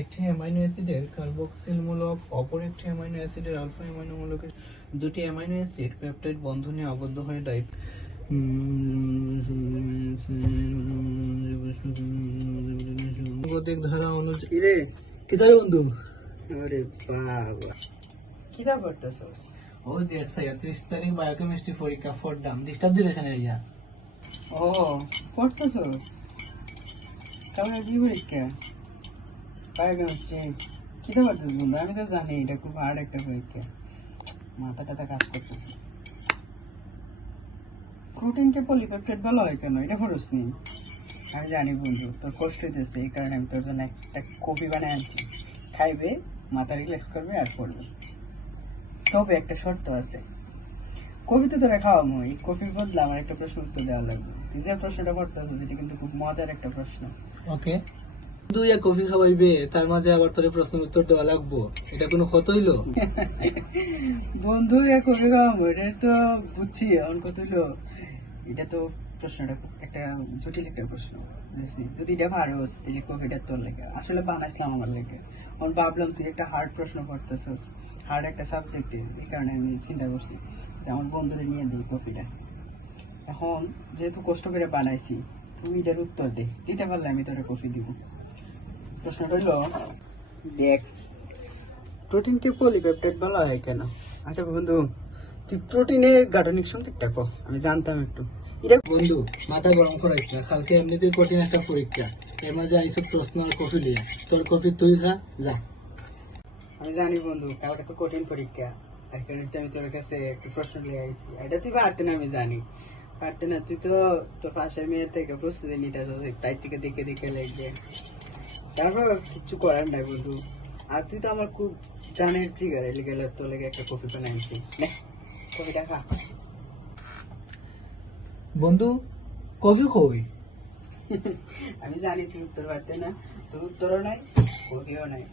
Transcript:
একটি অ্যামাইনো অ্যাসিডের কার্বক্সিল মূলক অপর একটি অ্যামাইনো অ্যাসিডের আলফা অ্যামাইনো মূলকের দুটি অ্যামাইনো অ্যাসিড পেপটাইড বন্ধনে আবদ্ধ হয়ে গতিক ধারা অনুযায়ী রে কিতারে বন্ধু আরে বাবা কিতা করতেছস? ওই দেখ ৩৬ তারিখ বায়োকেমিস্ট্রি পরীক্ষা ফোরডাম ডিস্টার্ব দিলে এখানে ইয়া ও পড়তেছস? কালকে কি পরীক্ষা? বায়োকেমিস্ট্রি। কিতা করতেছ বন্ধু? আমি তো জানি এটা খুব হার্ড একটা পরীক্ষা, মাথা টাথা কাজ করতেছে। প্রোটিনকে পলিপেপটাইড বলা হয় কেন, এটা পড়স নি? আমি জানি বন্ধু তোর কষ্ট হইতেছে, এই কারণে আমি তোর জন্য একটা কফি বানায় আনছি, খাইবে, মাথা রিল্যাক্স করবে আর পড়বে। তবে একটা শর্ত আছে, কফি তো তোরা খাওয়াবো, এই কফির বদলে আমার একটা প্রশ্ন উত্তর দেওয়া লাগবে। তুই যে প্রশ্নটা করতে আছিস এটা কিন্তু খুব মজার একটা প্রশ্ন। ওকে দুই এক কফি খাওয়াইবে, তার মাঝে আবার তোর প্রশ্নের উত্তর দেওয়া লাগবো, এটা কোনো কত হইলো? বন্ধু কফি খাওয়াবো এটা তো বুঝছি, এখন কত হইলো, এটা তো প্রশ্নটা খুব একটা জটিল একটা প্রশ্ন। বুঝছি, যদি এটা পারোস তাহলে কফিটা তোর লেগে, আসলে বানাইছিলাম আমার লেগে। এখন ভাবলাম তুই একটা হার্ড প্রশ্ন করতেছিস, হার্ড একটা সাবজেক্টে, এই কারণে আমি চিন্তা করছি যে আমার বন্ধুরে নিয়ে দিই কফিটা। এখন যেহেতু কষ্ট করে বানাইছি, তুই এটার উত্তর দিতে পারলে আমি তোরে কফি দিব। প্রশ্নটা হলো, দেখ, প্রোটিনকে পলিপেপটাইড বলা হয় কেন? আচ্ছা বন্ধু, তুই প্রোটিনের গাঠনিক সংকেতটা কহ, আমি জানতাম একটু। এটা বন্ধু মাথা গরম করাইস না, কালকে এমনিতেই কঠিন একটা পরীক্ষা, এর মাঝে আইসো প্রশ্ন আর কফি লিয়া, তোর কফি তুই খা যা। আমি জানি বন্ধু কালকে তো কঠিন পরীক্ষা, তার কারণে তো আমি তোর কাছে একটু প্রশ্ন নিয়ে আইছি। এটা তুই পারতে না, আমি জানি পারতে না, তুই তো তোর পাশের মেয়ের থেকে প্রস্তুতি নিতে আসছিস, তাই থেকে দেখে দেখে লাগবে, তারপর কিচ্ছু করার নাই বন্ধু। আর তুই তো আমার খুব জানের জিগার, এলে গেলে তোর লেগে একটা কফি বানাই আনছি, নে কফিটা খা। বন্ধু কফি কই? আমি জানি তুই উত্তর পারতে না, তোর উত্তরও নাই, কফিও নাই।